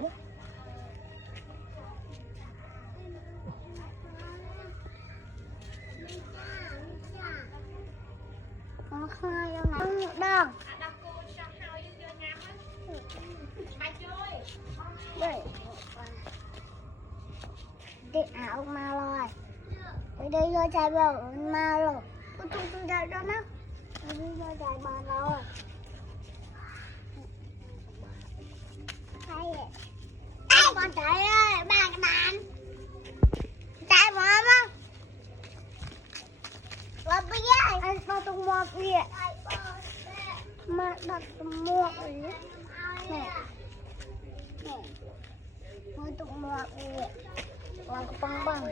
tám. Hai đâu nào đâu đây đi ảo mà rồi đi vô chạy vào mà rồi tôi chạy đó nó đi vô chạy mà rồi anh còn chạy ơi ba cái bạn chạy mà không và bây giờ anh có tung một gì mà đặt một gì nè nè mới tung một gì và băng băng